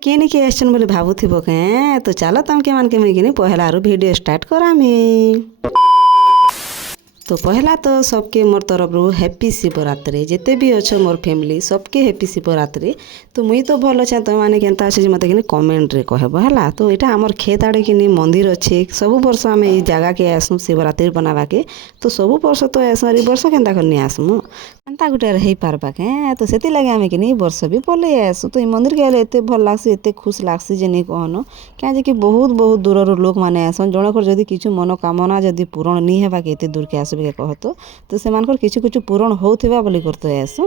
କିଏ ନି କିଏ ଆସିଛନ୍ ବୋଲି ଭାବୁଥିବ କେଁ ତ ଚାଲ ତମକେ ମାନକେ ମୁଇଁ ପହଲାରୁ ଭିଡ଼ିଓ ଷ୍ଟାର୍ଟ କରାମି। तो पहला तो सबके मोर तरफ रू हैप्पी शिवरात्रि जिते भी अच्छो मोर फैमिली सबके हैप्पी शिवरात्रि। तो मुई तो भल अच्छे तुम मैंने केनता अच्छे मत कि कमेंट रे कहब है। तो यहाँ आमर खेत आड़े कि मंदिर अच्छे सब वर्ष आम ये जगह के आसमु शिवरात्रि बनावा के। तो सब वर्ष तो आसमु वर्ष केन्ता करनी आसमु एंता गुटे हो पार्बा के तो से लगे आम कि वर्ष भी पलि आसू। तो ये मंदिर के एत भल लग्सी एत खुश लग्सी जे नहीं कहन क्या कि बहुत बहुत दूर लोक मैंने आसन जनकर जदि किछु मनोकामना जदि पूरण नहीं हेबा के एत दूर के आसबे कहत से किछु किछु पूरण होउथिबा बोली करतो आसू।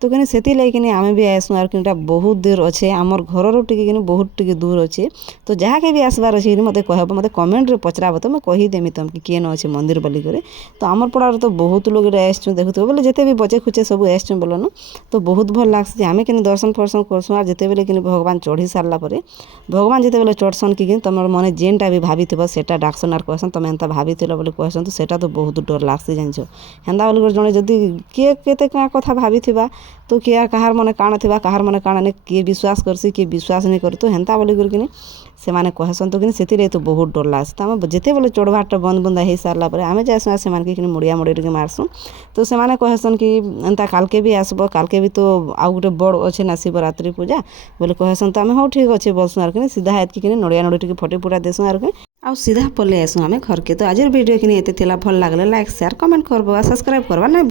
तो कहीं से लगे कि आम भी आसू आर कि बहुत दूर अच्छे आमर घर टे बहुत टे दूर अच्छे। तो जहाँ के भी आसबार अच्छे मत कहब मत कमेंट रे पचराब तो मैं कहीदेमी तुमके किए न अच्छे मंदिर बोली करे। तो आमर पड़ार तो बहुत लोग आसचु देखुव बोले जिते भी बचे खुचे सब आसचु बोलन। तो बहुत भल लग्सी आम कि दर्शन फर्शन करसु और जिते बेले कि भगवान चढ़ी सारा पर भगवान जिते बेले चढ़सन कि तुम मन जेनटा भी भाभी सेटा डाकसन आर कहसन तुम एंता भाभी बोले कहसन। तो सेटा तो बहुत डर लग्सी जानिछ हेन्दा बोली जड़े जदि किए केते क्या कथा भाभी तो किए कहार मन काण थी कहार मन काण नहीं किए विश्वास करसी किए विश्वास नहीं कर। तो हेन्ता बोली कर से माने कहसन तो कि तो बहुत डर लग्सी। तो आम जिते बेले चढ़वाटा बंद बुंदा हो सारा पर आम जासु से मुड़िया मुड़ी मारसु। तो से कहसन कि एंता कालके भी आसब कालके भी तो आउ गोटे बड़ अच्छे ना शिवरात्रि पूजा बोले कहसन। तो आम हाँ ठीक अच्छे बसु आर कि सीधा एतकी नड़िया नड़ी टे फटे फुटा देसु आर कि आउ सीधा पलि आसु आम घर के। तो आज वीडियो कि एते भल लगले लाइक शेयर कमेंट करबो सब्सक्राइब करबा ना।